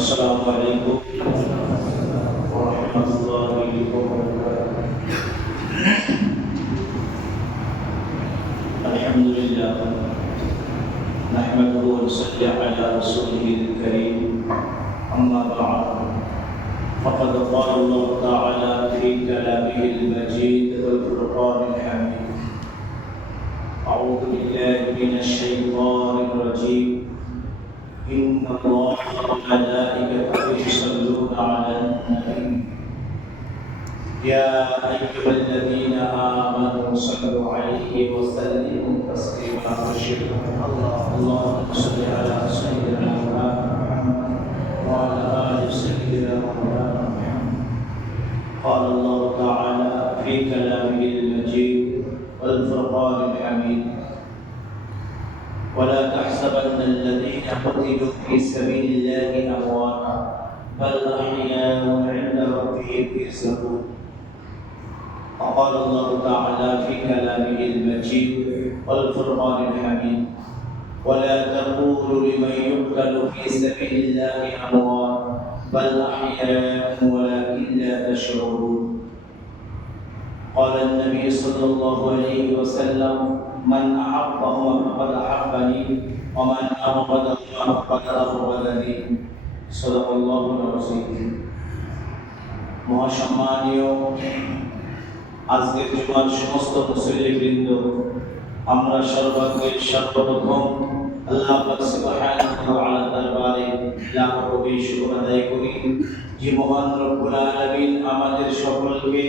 السلام عليكم ورحمة الله وبركاته. الحمد لله نحمده ونصلي على رسوله الكريم. أما بعد فقد قال الله تعالى في كلامه المجيد والفرقان الحميد. أعوذ بالله من الشيطان الرجيم. إن الله وملائكته يصلون على النبي. يا أيها الذين آمنوا صلوا عليه وسلموا تسليما اللهم صل على سيدنا محمد وعلى آل سيدنا مولانا محمد. قال الله تعالى في كلامه المجيد والفرقان الحميد ولا تحسبن قتلوا في سبيل الله أمواتا بل أحياء عند ربهم يرزقون وقال الله تعالى في كلامه المجيد والفرقان الحميد ولا تقولوا لمن يقتل في سبيل الله اموات بل أحياء ولكن لا تشعرون. قال النبي صلى الله عليه وسلم من أحبهما فقد أحبني ومن أبغضهما فقد أبغضني صدق الله العظيم মহাসম্মানীয় আজকের জুমার সমস্ত মুসল্লিবৃন্দ আমরা সর্বাগ্রে সর্বপ্রথম আল্লাহ পাক সুবহানাহু ওয়া তাআলা দরবারে লাখ কোটি শুকর আদায় করি যে মহান রব্বুল আলামিন আমাদের সকলকে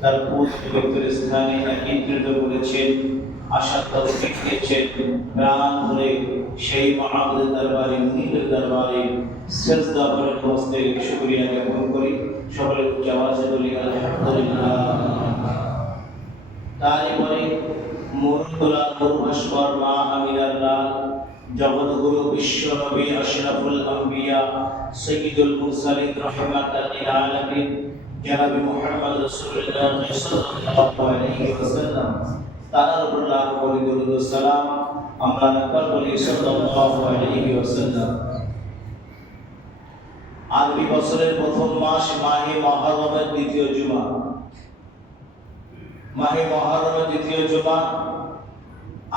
তার পবিত্র স্থানে একত্রিত করেছেন আশা তৌফিক করে। মুরভাস্কর মা আমিনার জগৎগুরু বিশ্ব নবী আশরাফুল আম্বিয়া, সৈয়দুল মুরসালিন রহমাতাল রাসূলুল্লাহ সাল্লাল্লাহু আলাইহি ওয়াসাল্লাম। তার উপর লাখ কোটি দরুদ সালাম আমরা রাখাল বলি, সাল্লাল্লাহু আলাইহি ওয়াসাল্লাম। আরবি বছরের প্রথম মাস মাহে মহরমের দ্বিতীয় জুমা। মাহে মহরমের দ্বিতীয় জুমা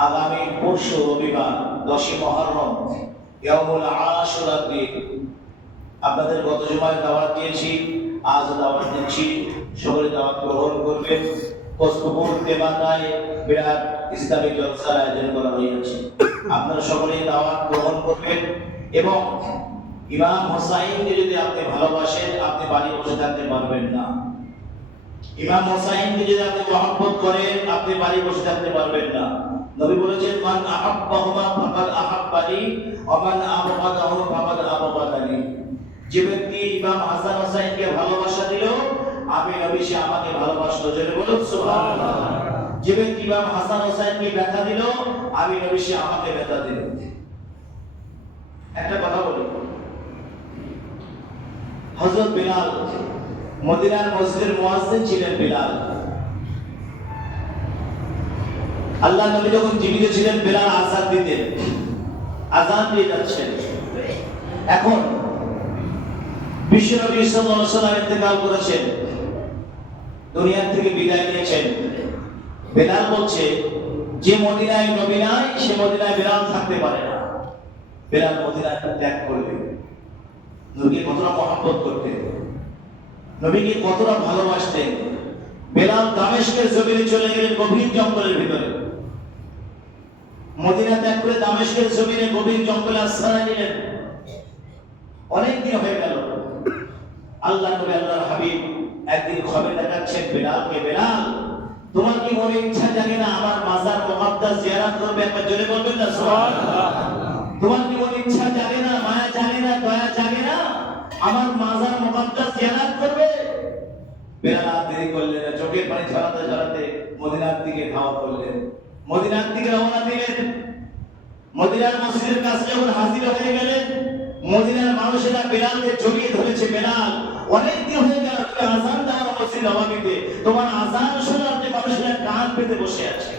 আগামী পরশু রবিবার, দশই মহরম ইয়ামুল আশুরার দিন আপনাদের গত জুমায় দাওয়াত দিয়েছি আজ দাওয়াত দিচ্ছি, সকলে দাওয়াত গ্রহণ করবেন। কস্তপুর তেমাতায় বিরাট ইসলামী জলসার আয়োজন করা হয়েছে। আপনারা দাওয়াত গ্রহণ করবেন এবং ইমাম হোসাইনকে যদি আপনি ভালোবাসেন, আপনি বাড়ি বসে থাকতে পারবেন না। ইমাম হোসাইনকে যদি আপনি মহব্বত করেন, আপনি বাড়ি বসে থাকতে পারবেন না। নবী বলেছেন, মান আহাব্বাহুমা যে ব্যক্তি ইমাম হাসান হোসাইনকে ভালোবাসা দিল, আমি নবী সে আমাকে ভালোবাসলো। জেনে বলুন, সুবহানাল্লাহ। যে ব্যক্তি ইমাম হাসান হোসাইনকে ব্যথা দিল আমি নবী সে আমাকে ব্যথা দিল। একটা কথা বলি। হযরত বিলাল, মদিনার মসজিদের মুয়াজ্জিন ছিলেন বিলাল। আল্লাহ নবী যখন জীবিত ছিলেন, বিলাল আজান দিতেন। আজান দিয়ে যাচ্ছেন। এখন বিশ্বনবী সাল্লাল্লাহু আলাইহি সাল্লাম ইন্তেকাল করেছেন। দুনিয়া থেকে বিদায় নিয়েছেন। বেলাল বলছে, যে মদিনায় নবী নাই, সে মদিনায় বেলাল থাকতে পারে না। বেলাল মদিনায় ত্যাগ করবে। নবীকে কতটা মহব্বত করতেন নবীকে কতটা ভালোবাসতেন বেলাল দামেশকের জমিনে চলে গেলেন গভীর জঙ্গলের ভিতরে। মদিনা ত্যাগ করে দামেশকের জমিনে গভীর জঙ্গলে আশ্রয় নিলেন। অনেক দিন হয়ে গেল। আল্লাহ নবী, আল্লাহর হাবিব একদিন খবর দেখাচ্ছেন বেলালকে, বেলাল তোমার কি মনে ইচ্ছা জাগে না আমার মাজার মুকাদ্দাস জিয়ারত করবে একবার জোরে বলবেন না? সুবহানাল্লাহ। তোমার কি মনে ইচ্ছা জাগে না মায়া জাগে না দয়া জাগে না আমার মাজার মুকাদ্দাস জিয়ারত করবে? আর দেরি করলেন না চোখের পানি ঝরাতে ঝরাতে মদিনার দিকে ধাওয়া করলেন। মদিনার দিকে রওনা দিলেন। মদিনার মসজিদের কাছে যখন হাজির হয়ে গেলেন মদিনার মানুষেরা বেলালকে জড়িয়ে ধরেছে বেলাল অনেক দিন হয়ে গেল আজান দাও নবাবিতে তোমার আজান শোনাতে মানুষেরা কান পেতে বসে আছে।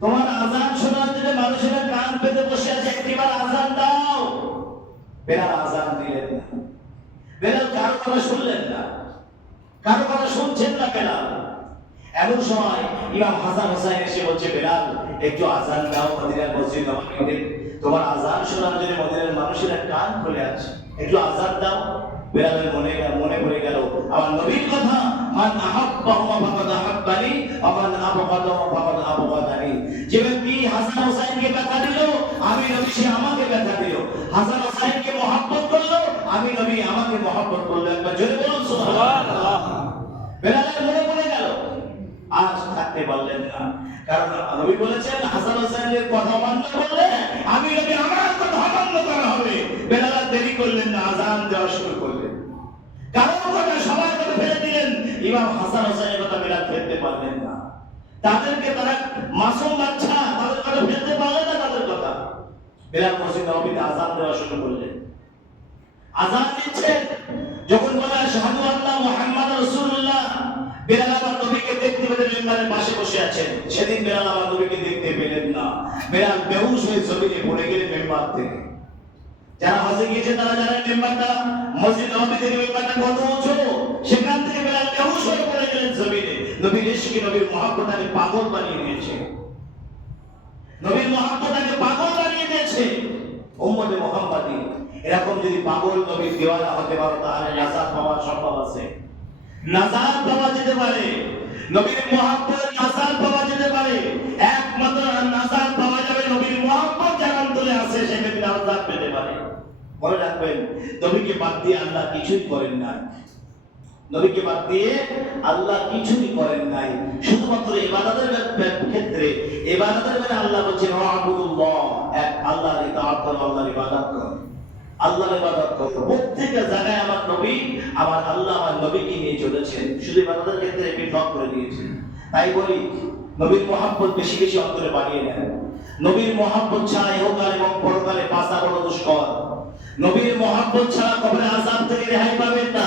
তোমার আজান শোনার জন্য মানুষেরা কান পেতে বসে আছে, একটিবার আজান দাও। বেলাল আজান দিলেন না। বেলাল কারও কথা শুনলেন না। কারও কথা শুনছেন না বেলাল। এমন সময় ইমাম হাসান হোসাইন এসে বলছে, বেলাল, একটু আজান দাও মদিনার মসজিদ নববীতে তোমার আজান শোনার জন্য মদিনার মানুষের কান খুলে আছে। একটু আজান দাও। মনে মনে পড়ে গেল। আমার নবীর কথা, মান ফাকাদ আহাব্বানি ওয়া মান ফাকাদ আবগাদানি। যে ব্যক্তি হাসান ব্যথা দিল, আমি নবী সে আমাকে ব্যথা দিল। হাসান মহব্বত করল, আমি নবী আমাকে মহব্বত করল। একবার জোরে বলুন, সুবহানাল্লাহ। মনে পড়ে গেল। আজ থাকতে পারলেন না। কারণ নবী বলেছেন, হাসান হোসেনের কথা মান্য করলে আমি নবী আমার কথা মান্য করা হবে বেলাল আর দেরি করলেন না আজান দেওয়া শুরু করলেন কারণ কথা সবার কথা ফেলে দিলেন ইমাম হাসান হোসেনের কথা বেলাল ফেলতে পারলেন না। তাদেরকে তারা মাসুম বাচ্চা তাদের কথা ফেলতে পারলেন না তাদের কথা। বেলাল মসজিদ নবীতে আজান দেওয়া শুরু করলেন। আজান দিচ্ছেন যখন বলা শাহাদু আল্লাহ মুহাম্মদ রাসূলুল্লাহ। বেলাল আমার নবীকে দেখতে পেলেন, মেম্বারের পাশে বসে আছেন। সেদিন বেলাল আমার নবীকে দেখতে পেলেন না। বেলাল বেহুশ হয়ে জমিনে পড়ে গেলেন মেম্বার থেকে। যারা হজে গিয়েছে, তারা জানেন মেম্বারটা মসজিদ নবী থেকে মেম্বারটা কত উঁচু। সেখান থেকে বেলাল বেহুশ হয়ে পড়ে গেলেন জমিনে নবীর ইশকে নবীর মহব্বত পাগল বানিয়ে দিয়েছে। নবীর মহব্বত পাগল বানিয়ে দিয়েছে। উম্মতে মুহাম্মাদি, এরকম যদি পাগল নবীর দিওয়ানা হতে পারো, তাহলে নাজাত পাওয়া সম্ভব আছে। নাজাত পাওয়া যেতে পারে। নবীর মহব্বত নাজাত পাওয়া যেতে পারে। একমাত্র নাজাত পাওয়া যাবে নবীর মহব্বত যার অন্তরে আছে, সে ব্যক্তি পেতে পারে। মনে রাখবেন, নবীকে বাদ দিয়ে আল্লাহ কিছুই করেন না নবীকে বাদ দিয়ে আল্লাহ কিছুই করেন নাই। শুধুমাত্র ইবাদতের ক্ষেত্রে ইবাদতের ব্যাপারে আল্লাহ বলছেন, ওয়াবুদুল্লাহ এক আল্লাহর ইতাআত করো, আল্লাহর ইবাদত করো। আল্লাহর ইবাদত করো। প্রত্যেকটা জায়গায় আমার নবী, আমার আল্লাহ, আমার নবীকে নিয়ে চলেছেন। শুধু ইবাদতের ক্ষেত্রে পৃথক করে দিয়েছেন। তাই বলি, নবীর মহাব্বত বেশি বেশি অন্তরে বাড়িয়ে নেন। নবীর মহাব্বত ছাড়া ইহকাল এবং পরকালে পাসা বড় দুষ্কর। নবীর মহাব্বত ছাড়া কবরে আযাব থেকে রেহাই পাবেন না।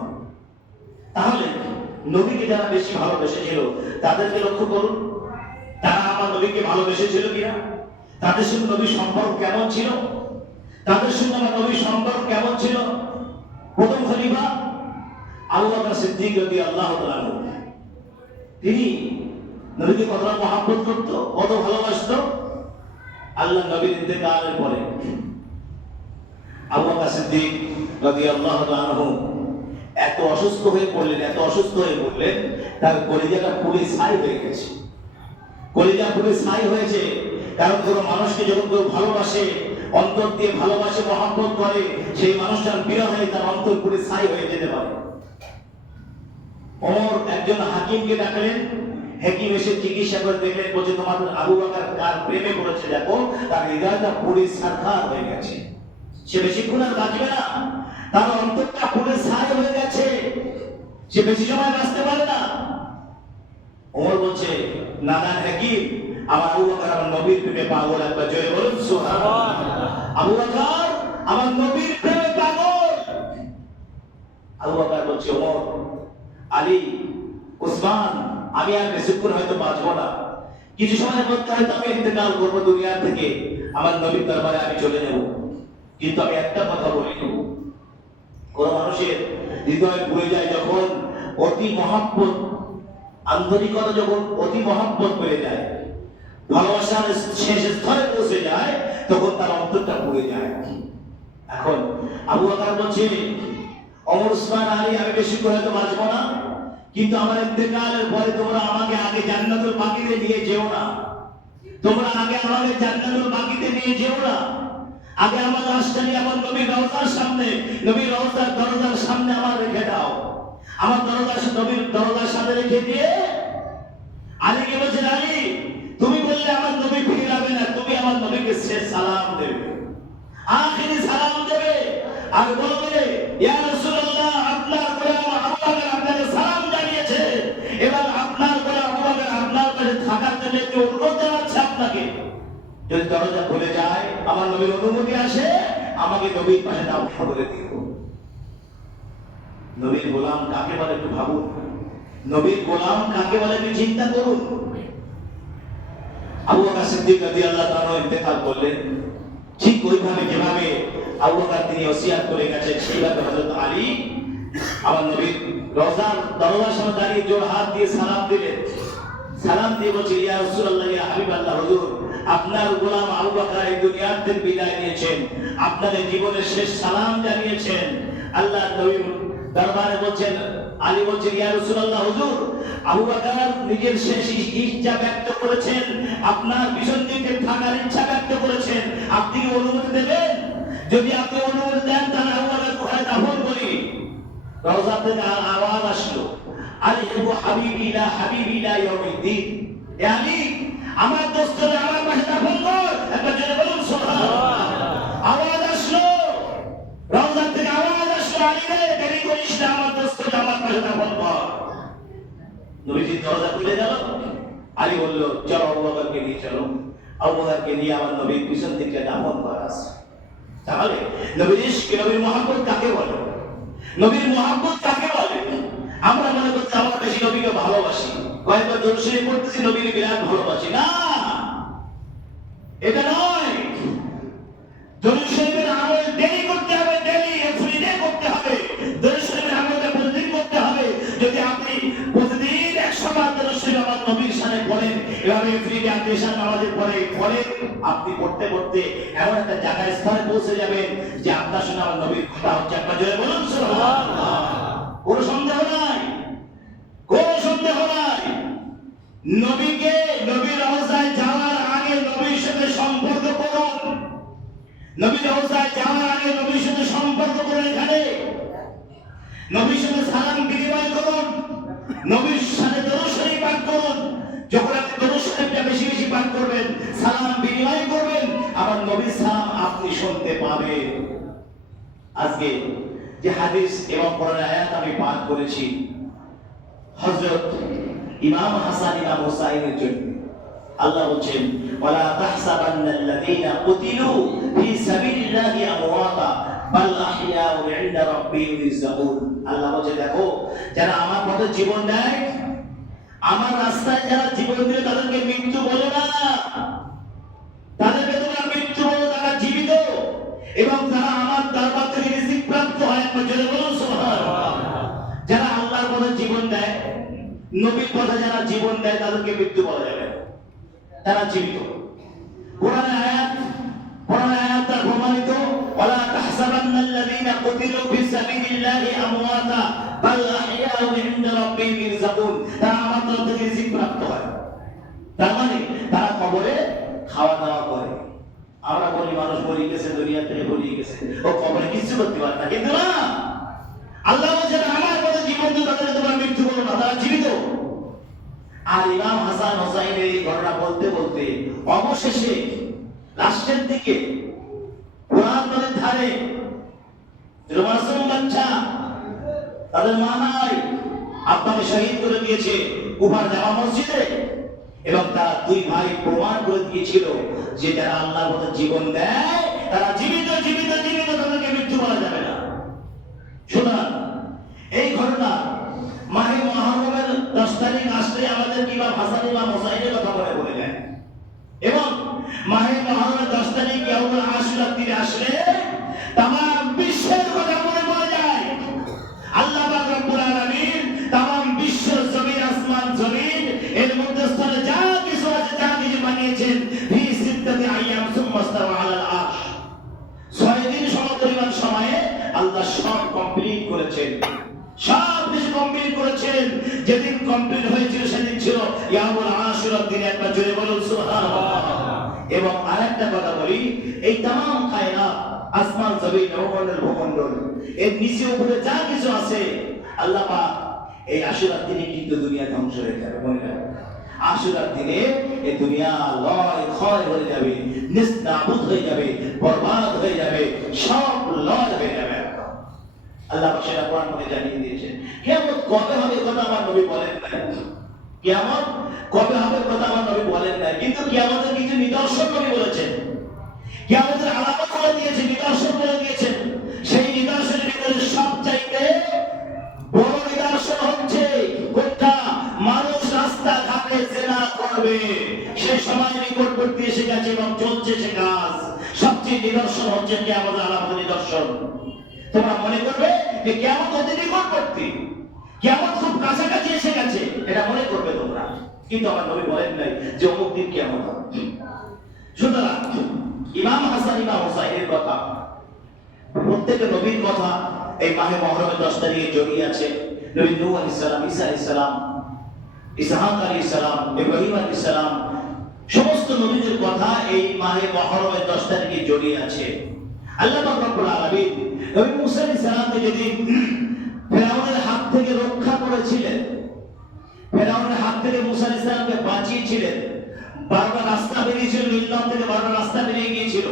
নবীকে যারা বেশি ভালোবেসেছিল, তাদেরকে লক্ষ্য করুন। তারা আমার নবীকে ভালোবেসেছিল কিনা? তাদের সঙ্গে নবীর সম্পর্ক কেমন ছিল? তাদের সঙ্গে আমার নবীর সম্পর্ক কেমন ছিল? প্রথম খলিফা আল্লাহ সিদ্দিক রদি আল্লাহ তিনি নবীকে কতটা মহাব্বত করত, কত ভালোবাসতো? আল্লাহ নবীর ইন্তেকালের পরে। বকর সিদ্দিক রাদিয়াল্লাহু আনহু এত অসুস্থ হয়ে পড়লেন, এত অসুস্থ হয়ে পড়লেন, তার কলিজাটা পুড়ে ছাই হয়ে গেছে। কলিজা পুড়ে ছাই হয়েছে, কারণ কোনো মানুষকে যখন কেউ ভালোবাসে, অন্তর দিয়ে ভালোবাসে, মহাব্বত করে, সেই মানুষটার বিরহ তার অন্তর পুড়ে ছাই হয়ে যেতে পারে। ওমর একজন হাকিমকে ডাকলেন, হাকিম এসে চিকিৎসা করে দেখলেন, বলছে তোমার আবু বকর কার প্রেমে পড়েছে, দেখো, তার হৃদয়টা পুড়ে সারখার হয়ে গেছে। সে বেশিক্ষণ আর বাঁচবে না। তার অন্তরটা পুড়ে ছাই হয়ে গেছে। সে বেশি সময় বাঁচতে পারে না। ওমর বলছে নানান হাকিম আমার আবু বকর আমার নবীর প্রেমে পাগল একবার জয় বলুন, সুবহানাল্লাহ। আবু বকর আমার নবীর প্রেমে পাগল। আবু বকর বলছে, ওমর, আলী, উসমান, আমি আর বেশিক্ষণ হয়তো বাঁচবো না। কিছু সময়ের মধ্যে হয়তো আমি ইন্তেকাল করব দুনিয়া থেকে। আমার নবীর দরবারে আমি চলে যাব। কিন্তু আমি একটা কথা বলি কোন মানুষের হৃদয় পুড়ে যায় যখন অতি মহাব্বত, আন্তরিকতা যখন অতি মহাব্বত হয়ে যায়, ভালোবাসার শেষ স্তরে পৌঁছে যায়, তখন তার অন্তরটা পুড়ে যায়। এখন আবু বকর বলছে, অমর উসমান আলী, আমি বেশি করে হয়তো বাঁচবো না, কিন্তু আমার ইন্তেকালের পরে তোমরা আমাকে আগে জান্নাতুল বাকিতে নিয়ে যেও না। তোমরা আগে আমাকে জান্নাতুল বাকিতে নিয়ে যেও না। আগে আমার লাশটা আমার নবীর রওজার সামনে, নবীর রওজার দরজার সামনে আমার রেখে দাও। আমার দরজার নবীর দরজার সামনে রেখে দিয়ে আলীকে বলছেন আলী, তুমি বললে আমার নবী ফিরে যাবে না, তুমি আমার নবীকে শেষ সালাম দেবে। আখিরি সালাম দেবে। আর বলবে, ইয়া রাসূল যদি দরজা খুলে যায়, আমার নবীর অনুমতি আসে, আমাকে নবীর পাশে দাও করে দিও। নবীর গোলাম কাকে বলে একটু ভাবুন। নবীর গোলাম কাকে বলে একটু চিন্তা করুন। আবু বকর সিদ্দিক ইন্তেকাল করলেন। ঠিক ওইভাবে যেভাবে আবু তিনি ওসিয়াত করে গেছেন সেইভাবে আলী আমার নবীর রওজার সামনে দাঁড়িয়ে জোর হাত দিয়ে সালাম দিলেন। সালাম দিয়ে বলছে, ইয়া আপনার গোলাম আবু বকর এই দুনিয়ার থেকে বিদায় নিয়েছেন। আপনাদের জীবনের শেষ সালাম জানিয়েছেন। আল্লাহ নবী দরবারে বলছেন, আলী বলছেন, ইয়া রাসূলুল্লাহ, হুজুর, আবু বকর নিজের শেষ ইচ্ছা ব্যক্ত করেছেন। আপনার পিছন দিকে থাকার ইচ্ছা ব্যক্ত করেছেন। আপনি কি অনুমতি দেবেন? যদি আপনি অনুমতি দেন, তাহলে আবু বকর কোথায় দাফন করি? রওজা থেকে আওয়াজ আসলো। আলী হেবু হাবিবি ইলা হাবিবি ইলা ইয়াউমিদ্দিন। এ আলী আমার দোস্তরে আমার পাশে দাফন কর। একবার জোরে বলুন আওয়াজ আসলো। রওজা থেকে আওয়াজ আসলো, আলী রে, দেরি করিস না, আমার দোস্তরে আমার পাশে দাফন কর। নবীজি দরজা খুলে গেল। আলী বলল, চলো আবু বকরকে নিয়ে চলো। আবু বকরকে নিয়ে আমার নবীর পিছন দিকে দাফন করা আছে তাহলে নবীর নবীর মহব্বত কাকে বলে? নবীর মহব্বত কাকে বলে? আমরা মনে করছি আমরা বেশি নবীকে ভালোবাসি। কয়েকবার দর্শনে পড়তেছি নবীর বিরাট ভালোবাসি। না! এটা নয়! শরীফের আমল ডেলি করতে হবে ডেলি এভরিডে করতে হবে। দরুদ শরীফের প্রতিদিন করতে হবে। যদি আপনি প্রতিদিন একশো বার শরীফ আমার নবীর সামনে পড়েন, এভাবে এভরিডে আপনি এশার নামাজে পড়ে পড়ে আপনি পড়তে পড়তে এমন একটা জায়গায় স্থানে পৌঁছে যাবেন যে আপনার সঙ্গে আমার নবীর কথা হচ্ছে। একবার জোরে বলুন কোনো সন্দেহ নাই কোনো সন্দেহ নাই নবীকে নবীর অবস্থায় যাওয়ার আগে নবীর সাথে সম্পর্ক করুন নবীর অবস্থায় যাওয়ার আগে নবীর সাথে সম্পর্ক করুন এখানে। নবীর সাথে সালাম বিনিময় করুন নবীর সাথে দরুশরী পাঠ করুন যখন আপনি দরুশরীটা বেশি বেশি পাঠ করবেন, সালাম বিনিময় করবেন, আবার নবীর সালাম আপনি শুনতে পাবেন। আজকে যে হাদিস এবং কোরআন আয়াত আমি পাঠ করেছি, হযরত ইমাম হাসান ইমাম হুসাইনের জন্য। আল্লাহ বলছেন, ওয়ালা কুতিলু ফি সাবিলিল্লাহি আমওয়াতা, বাল আহইয়াউ ইনদা রাব্বিহিম আল্লাহ বলছে দেখো, যারা আমার পথে জীবন দেয়, আমার রাস্তায় যারা জীবন দিলে, তাদেরকে মৃত্যু বলো না। তাদেরকে তোমরা মৃত্যু বলো, তারা জীবিত। এবং তারা আমার দরবার থেকে রিজিক প্রাপ্ত হয়, একবার জোরে বলুন, সুবহানাল্লাহ। যারা আল্লাহর পথে জীবন দেয় নবীর যারা জীবন দেয়, তাদেরকে মৃত্যু বলা যাবে। তারা জীবিত। আয়াত আয়াত প্রমাণিত, ওয়ালা তাহসাবান্নাল্লাযীনা কুতিলু ফি সাবিলিল্লাহি আমওয়াতা বাল ইনদা রাব্বিহিম তারা আমার তরফ থেকে রিজিক প্রাপ্ত হয়। তার মানে তারা কবরে খাওয়া দাওয়া করে। আমরা বলি, মানুষ বলি গেছে দুনিয়া থেকে বলি গেছে। ও কবরে কিছু করতে পারে না। কিন্তু না! আল্লাহ তারা জীবিত আর ইমাম হাসান হোসাইনের এই ঘটনা বলতে বলতে অবশেষে লাস্টের দিকে কোরআন নদীর ধারে বাচ্চা, তাদের মা নাই, আপনাকে শহীদ করে দিয়েছে কুফার জামা মসজিদে। এবং তারা দুই ভাই প্রমাণ করে দিয়েছিল যে যারা আল্লাহর মতো জীবন দেয়, তারা জীবিত জীবিত জীবিত, তাদেরকে মৃত্যু বলা যাবে না। সুতরাং এই ঘটনা মাহে মহারমের দশ তারিখ আসলে আমাদের ইমাম হাসান ইমাম হোসাইনের কথা মনে পড়ে যায় এবং মাহে মহারমের দশ তারিখ ইয়াউমুল আশুরার দিনে আসলে তাম বিশ্বের কথা মনে পড়ে যায়। আল্লাহ রব্বুল আলামিন তাম বিশ্ব জমিন, আসমান জমিন, এর মধ্যে স্থলে যা কিছু আছে যা কিছু বানিয়েছেন, ফি সিদ্দাতি আইয়াম সুম্মা আলাল আরশ। ছয় দিন সমপরিমাণ সময়ে আল্লাহ সব কমপ্লিট করেছেন। সব কিছু কমপ্লিট করেছেন। যেদিন কমপ্লিট হয়েছিল দিন একবার জোরে বলুন সুবহানাল্লাহ। এবং আরেকটা কথা বলি এই তাম কায়নাত আসমান জমিন নবমণ্ডল ভূমণ্ডল এর নিচে উপরে যা কিছু আছে আল্লাহ পাক এই আশুরার দিনে কিন্তু দুনিয়া ধ্বংস হয়ে যাবে মনে রাখবেন আশুরার দিনে এই দুনিয়া লয় ক্ষয় হয়ে যাবে নিস্তাবুদ হয়ে যাবে বরবাদ হয়ে যাবে সব লয় হয়ে যাবে আল্লাহ সেটা কোরআন মধ্যে জানিয়ে দিয়েছেন। কেমন কবে হবে কথা আমার নবী বলেন কিয়ামত কবে হবে কথা আমার নবী বলেন না কিন্তু কিয়ামতের কিছু নিদর্শন নবী বলেছেন। কিয়ামতের আলামত করে দিয়েছে, নিদর্শন করে দিয়েছেন সেই নিদর্শনের ভিতরে সবচাইতে বড় নিদর্শন হচ্ছে কোনটা? মানুষ রাস্তা ঘাটে জেনা করবে। সে সময় নিকটবর্তী এসে গেছে এবং চলছে সে কাজ। সবচেয়ে নিদর্শন হচ্ছে কিয়ামত আলামত নিদর্শন। তোমরা মনে করবে যে কিয়ামত অতি নিকটবর্তী। কিয়ামত খুব কাছাকাছি এসে গেছে, এটা মনে করবে তোমরা। কিন্তু আমার নবী বলেন নাই যে অমুক দিন কিয়ামত হবে। সুতরাং, ইমাম হাসান ইমাম কথা নবীর কথা, এই মাহে মহরমের দশ তারিখে জড়িয়ে আছে। নবী আলাইহিস সালাম ইসহাক সালাম, ইব্রাহিম সালাম, সমস্ত নবীদের কথা এই মাহে মহরমের দশ তারিখে জড়িয়ে আছে। আল্লাহ রব্বুল আলামিন নবী মুসা সালামকে যেদিন ফেরাউনের থেকে রক্ষা করেছিলেন। ফেরাউনের হাত থেকে মুসা আলাইহিস সালামকে বাঁচিয়েছিলেন। বারোটা রাস্তা বেরিয়েছিল নীলনদ থেকে বারোটা রাস্তা বেরিয়ে গিয়েছিল।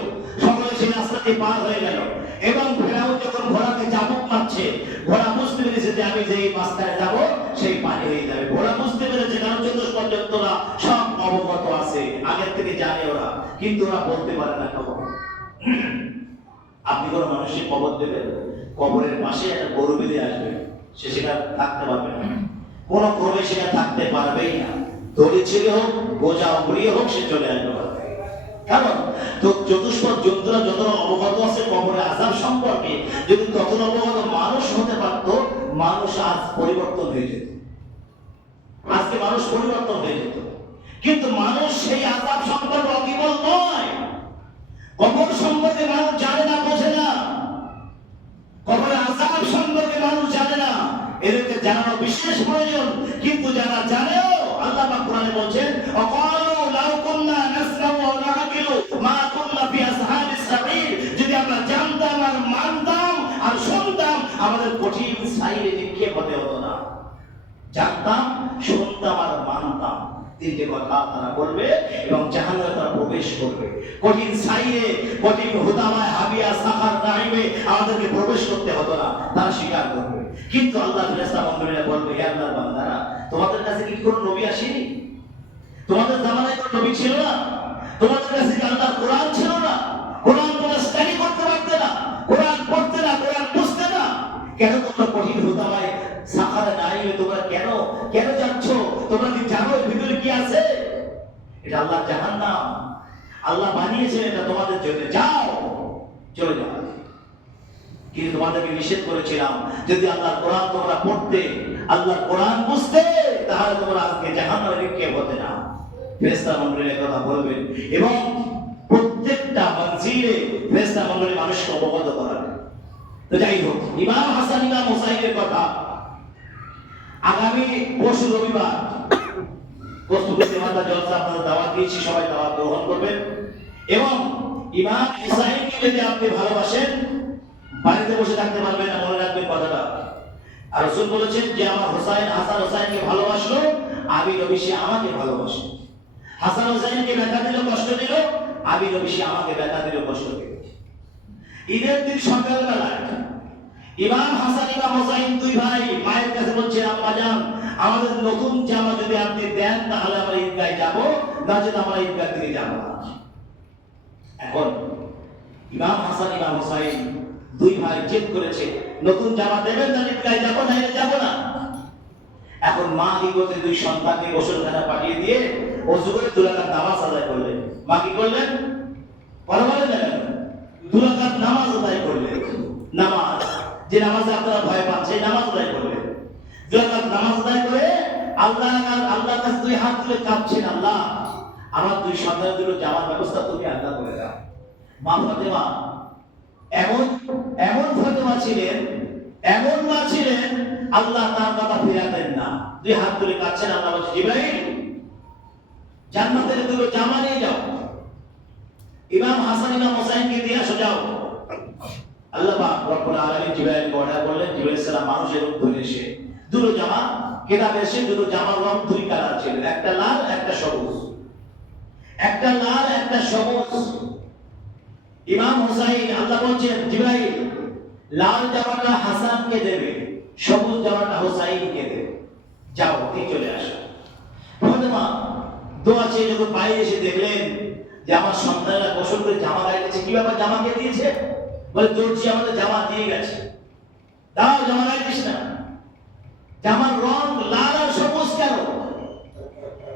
সকলে সেই রাস্তা দিয়ে পার হয়ে গেল। এবং ফেরাউন যখন ঘোড়াকে চাবুক মারছে, ঘোড়া বুঝতে পেরেছে যে আমি যেই রাস্তায় যাব, সেই পানি হয়ে যাবে। ঘোড়া বুঝতে পেরেছে কারণ চতুর্থ পর্যন্ত ওরা সব অবগত আছে। আগের থেকে জানে ওরা, কিন্তু ওরা বলতে পারে না খবর। আপনি কোনো মানুষের কবর দেবেন? কবরের পাশে একটা গরু বেঁধে আসবে। সে সেখানে থাকতে পারবে না। কোন ক্রমে সেখানে থাকতে পারবেই না। দড়ি হোক, বোঝা উড়িয়ে হোক, সে চলে আসবে মানুষ পরিবর্তন হয়ে যেত। কিন্তু মানুষ সেই আজাব সম্পর্কে অকিবল নয়। কবর সম্পর্কে মানুষ জানে না, বোঝে না। কবরে আজাব সম্পর্কে এদেরকে জানানো বিশেষ প্রয়োজন। কিন্তু যারা জানেও, আল্লাহ কোরআনে বলছেন লাউ মা সাবির যদি আমরা জানতাম আর মানতাম আর শুনতাম, আমাদের কঠিন নিক্ষেপ হতে হতো না। জানতাম, শুনতাম আর মানতাম। তিনটে কথা তারা বলবে এবং জাহান্নামে তারা প্রবেশ করবে। কঠিন সাইয়ে কঠিন হুদামায় হাবিয়া সাফার আমাদেরকে প্রবেশ করতে হতো না। তারা স্বীকার করবে। কিন্তু আল্লাহ মণ্ডলীরা বলবে, হে আল্লাহর বান্দারা, তোমাদের কাছে কি কোনো নবী আসেনি? তোমাদের জামানায় কোনো নবী ছিল না? তোমাদের কাছে কি আল্লাহর কোরআন ছিল না? কোরআন তোমরা স্টাডি করতে পারতে না? কোরআন পড়তে না? কোরআন বুঝতে না? কেন তোমরা কঠিন হুদামায় সাফারে নাইমে তোমরা কেন? কেন যাচ্ছ? তোমরা কি জানো ভিতরে কি আছে? এটা আল্লাহ জাহান্নাম। আল্লাহ বানিয়েছেন এটা তোমাদের জন্য। যাও, চলে যাও। কিন্তু তোমাদেরকে নিষেধ করেছিলাম, যদি আল্লাহ কোরআন তোমরা পড়তে আল্লাহ কোরআন বুঝতে, তাহলে তোমরা আজকে জাহান্নামে নিক্ষেপ হতে না। কথা বলবেন, এবং প্রত্যেকটা মঞ্জিলে মানুষকে অবগত তো যাই হোক, ইমাম হাসান, ইমাম হোসাইনের কথা, আগামী পরশু রবিবার কস্তুরী মাতা জলসা দিয়েছি, সবাই দাওয়াত গ্রহণ করবেন। এবং ইমাম যদি আপনি ভালোবাসেন বাড়িতে বসে থাকতে পারবে না, মনে রাখবেন কথাটা। আর রসুল বলেছেন যে, আমার হোসাইন, হাসান হোসাইনকে ভালোবাসলো আমি নবী সে আমাকে ভালোবাসে। হাসান হোসাইনকে ব্যথা দিল, কষ্ট দিল আমি নবী সে আমাকে ব্যথা দিল, কষ্ট দিল। ঈদের দিন সকালবেলায় ইমাম হাসান, ইমাম হোসাইন দুই ভাই মায়ের কাছে বলছে, আম্মা জান আমাদের নতুন জামা যদি আপনি দেন, তাহলে আমরা ঈদগায় যাব, না যদি আমরা ঈদগাহ থেকে যাব এখন ইমাম হাসান, ইমাম হোসাইন দুই ভাই জেদ করেছে। নতুন জামা দেবেন না ঈদগায় যাব না এটা যাব না। এখন মা কি করতে দুই সন্তানকে গোসলখানা পাঠিয়ে দিয়ে অজু করে দুরাকাত নামাজ আদায় করলেন। মা কি করলেন? পরে দুরাকাত নামাজ আদায় করলেন। নামাজ, যে নামাজে আপনারা ভয় পান, সেই নামাজ আদায় করলেন। দুরাকাত নামাজ আদায় করে আল্লাহ আল্লাহর কাছে দুই হাত তুলে কাঁপছেন আল্লাহ। আমার দুই সন্তানের জন্য যাওয়ার ব্যবস্থা তুমি আল্লাহ করে দাও। মা ফাতেমা এমন এমন ফাতেমা ছিলেন, এমন মা ছিলেন, আল্লাহ তার কথা ফিরাতেন না। দুই হাত তুলে কাঁদছেন আল্লাহ বলছে জিব্রাইল জান্নাতের দুটো জামা নিয়ে যাও। ইমাম হাসান, ইমাম হোসাইনকে দিয়ে আসো, যাও। আল্লাহ পাক রব্বুল আলামিন জিব্রাইলকে অর্ডার করলেন, জিব্রাইল সালাম মানুষের রূপ ধরে এসে দুটো জামা কেতাবে এসে দুটো জামার রং দুই কালার ছিল, একটা লাল, একটা সবুজ। একটা লাল, একটা সবুজ। ইমাম হোসাইন, আল্লাহ বলছেন, জিব্রাইল, লাল জামাটা হাসানকে দেবে, সবুজ জামাটা হোসাইনকে দেবে। যাও, এই চলে আসো। ফাতেমা, দোয়া চেয়ে যখন বাইরে এসে দেখলেন যে আমার সন্তানেরা গোসল করে জামা গাইতেছে কি ব্যাপার, জামা কে দিয়েছে? বলে দর্জি আমাদের জামা দিয়ে গেছে। দাও, জামা গাইতিস না। জামার রং লাল আর সবুজ কেন?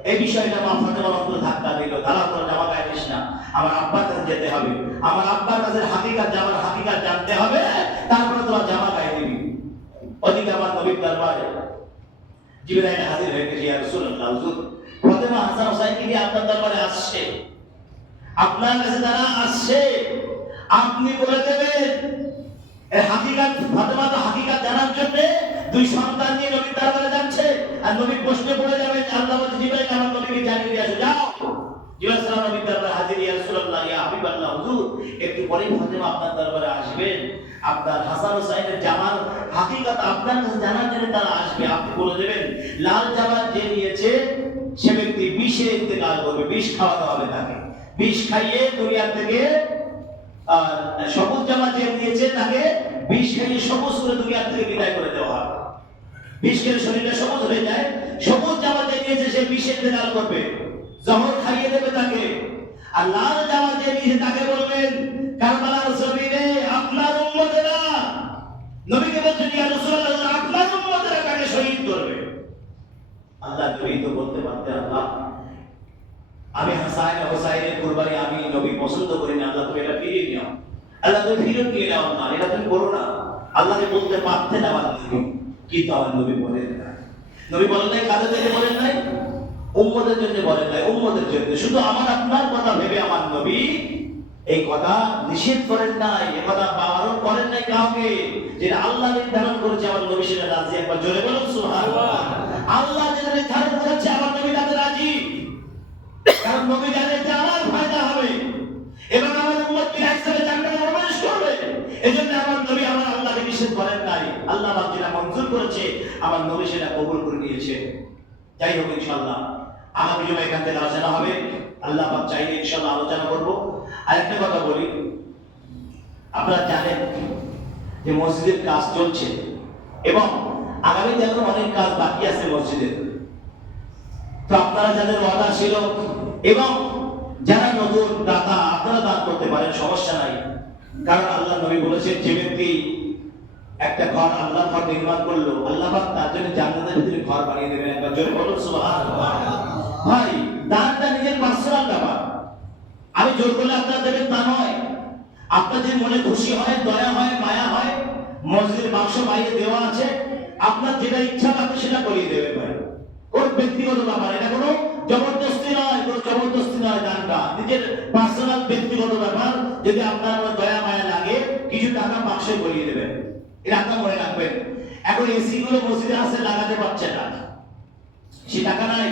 এই বিষয়টা মা ফাতেমার অন্তরে ধাক্কা দিল দাঁড়া করে জামা গাইতিস না। আমার আব্বার কাছে যেতে হবে। আমার আব্বার কাছে হাকিকাত জামার হাকিকাত জানতে হবে, তারপরে তোমার জামা গায়ে দিবি। ওদিকে আমার নবীর দরবারে হাজির হয়ে গেছে হাসান আপনার দরবারে আসছে? আপনার কাছে তারা আসছে। আপনি বলে দেবেন হাকিকাত, ফাতেমা তো হাকিকাত জানার জন্য দুই সন্তান নিয়ে নবীর দরবারে যাচ্ছে। আর নবী প্রশ্নে পড়ে যাবে আল্লাহ আমার নবীকে জানিয়ে দিয়ে যাও। সালাম নবীর দরবারে হাজির ইয়া রাসূলুল্লাহ, ইয়া হুজুর, একটু ফাতেমা আপনার দরবারে আসবেন। আপনার হাসান জামার হাকিকাত আপনার কাছে জানার জন্য তারা আসবে। আপনি বলে দেবেন, লাল জামা যে নিয়েছে, সে ব্যক্তি বিষে ইন্তেকাল করবে, বিষ খাওয়াতে হবে তাকে। বিষ খাইয়ে দুনিয়া থেকে সবুজ জামা যে নিয়েছে, তাকে বিষ খাইয়ে সবুজ করে দুনিয়া থেকে বিদায় করে দেওয়া হবে। বিষ খেলে শরীরটা হয়ে যায়, সবুজ জামা যে নিয়েছে সে বিষে ইন্তেকাল করবে। জহর খাইয়ে দেবে তাকে। আর লাল জামা যে নিয়েছে তাকে বলবেন, কারবালার আপনার নবীকে আপনার কাকে শহীদ করবে? আল্লাহ তো বলতে পারতেন, আল্লাহ, আমি হাসান হোসাইনের কুরবানি আমি নবী পছন্দ করি না, আল্লাহ তুমি এটা ফিরিয়ে নিও। আল্লাহ তুমি ফিরিয়ে নিয়ে নাও, না, এটা তুমি করো না। আল্লাহকে বলতে পারতেন আমার নবী। কিন্তু আমার নবী বলেন না নবী বলেন নাই, কাদের জন্য বলেন নাই? উম্মদের জন্য বলেন নাই উম্মদের জন্য। শুধু আমার আপনার কথা ভেবে আমার নবী এই কথা নিষেধ করেন নাই, এ কথা বারণ করেন নাই কাউকে। যেটা আল্লাহ নির্ধারণ করেছে, আমার নবী সেটা রাজি। একবার জোরে বলুন, সুবহানাল্লাহ। আল্লাহ যেটা নির্ধারণ করেছে, আমার নবী তাতে রাজি। কারণ নবী জানেন যে আমার ফায়দা হবে। এবং আমার উম্মত হিসাবে জান্নাতে প্রবেশ করবে। এজন্য আমার নবী আমার আল্লাহকে নিষেধ করেন নাই। আল্লাহ পাক যেটা মঞ্জুর করেছে, আমার নবী সেটা কবুল করে নিয়েছে। যাই হোক ইনশাআল্লাহ আগামী জমা এখান থেকে আলোচনা হবে। আল্লাহ পাক চাইলে ইনশাআল্লাহ আলোচনা করব। আর একটা কথা বলি, আপনারা জানেন যে মসজিদের কাজ চলছে এবং আগামীতে এখন অনেক কাজ বাকি আছে মসজিদের। তো আপনারা যাদের ওয়াদা ছিল এবং দাতা আপনারা দান করতে পারেন, সমস্যা নাই। কারণ আল্লাহ নবী বলেছেন, যে ব্যক্তি একটা ঘর আল্লাহ ঘর নির্মাণ করল, আল্লাহ তার জন্য ভিতরে ঘর বানিয়ে দেবেন। একবার ভাই, দানটা নিজের পার্সোনাল ব্যাপার। আমি জোর করলে আপনারা দেবেন, তা নয়। আপনার যে মনে খুশি হয়, দয়া হয়, মায়া হয়, মসজিদের বাক্স বাইরে দেওয়া আছে, আপনার যেটা ইচ্ছা আপনি সেটা করিয়ে দেবেন, ভাই। ব্যক্তিগত ব্যাপার, এটা কোনো জবরদস্তি নয় জবরদস্তি ব্যক্তিগত ব্যাপার, যদি আপনার দয়া, মায়া লাগে, কিছু টাকা দেবেন। এটা এখন এসি গুলো লাগাতে পারছে না। সে টাকা নাই।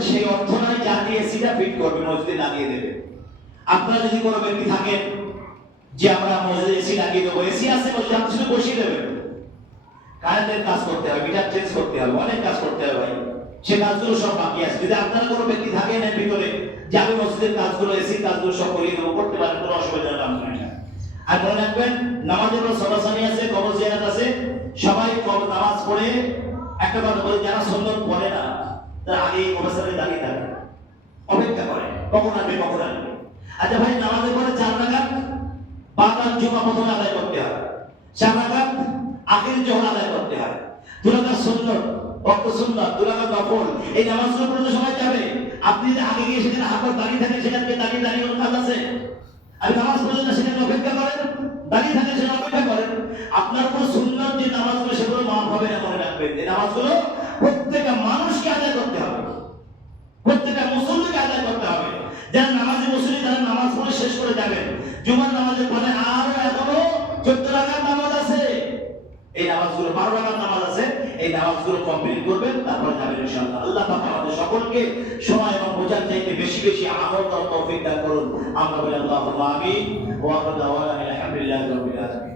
সেই অর্থ করবে, মসজিদে লাগিয়ে দেবে। আপনারা যদি কোনো ব্যক্তি থাকেন, যে আমরা মসজিদে এসি লাগিয়ে দেবো এসি আছে মসজিদে আপনি শুধু বসিয়ে দেবেন। কারেন্টের কাজ করতে হবে মিটার চেঞ্জ করতে হবে, অনেক কাজ করতে হবে ভাই। সে কাজগুলো সব বাকি আছে। যদি আপনারা কোনো ব্যক্তি থাকেন এর ভিতরে যে আমি মসজিদের কাজগুলো এসি কাজগুলো সব করিয়ে দেবো, করতে পারেন, কোনো অসুবিধা নেই না আর মনে রাখবেন, নামাজের কোনো সরাসরি আছে, কবর জিয়ারত আছে, সবাই কবর নামাজ পড়ে, একটা কথা বলি, যারা সুন্দর পড়ে না, তারা আগে অবস্থানে দাঁড়িয়ে থাকে। অপেক্ষা করে, কখন আসবে কখন আসবে। আচ্ছা ভাই, নামাজের পরে চার রাকাত বারবার জুমা প্রথমে আদায় করতে হয়। চার রাকাত আখির জোহর আদায় করতে হয়। দুরাকাত সুন্নত অক্ত সুন্নত দুরাকাত নফল এই নামাজগুলো পড়তে সময় যাবে, আপনি যদি আগে গিয়ে সেখানে হাত দাঁড়িয়ে থাকেন সেখানে দাঁড়িয়ে দাঁড়িয়ে কোনো আছে? আমি নামাজ না সেখানে অপেক্ষা করেন, দাঁড়িয়ে থাকেন সেখানে অপেক্ষা করেন, আপনার উপর সুন্নত যে নামাজগুলো, সেগুলো মাফ হবে না মনে রাখবেন এই নামাজগুলো প্রত্যেকটা মানুষকে আদায় করতে হবে। প্রত্যেকটা মুসল্লিকে আদায় করতে হবে। যারা নামাজি মুসল্লি, তারা নামাজ পড়ে শেষ করে যাবেন। জুমার নামাজের পরে আরও এখনও চোদ্দ রাখার নামাজ আছে। এই নামাজগুলো বারো রাখার নামাজ আছে, এই নামাজগুলো কমপ্লিট করবেন, তারপরে যাবেন ইনশাআল্লাহ। আল্লাহ পাক আমাদের সকলকে সময় এবং বোঝার চাইতে বেশি বেশি আমল তৌফিক দান করুন। আমরা বলি আল্লাহুম্মা আমিন। ওয়া দাওয়ানা আলহামদুলিল্লাহি রাব্বিল আলামিন।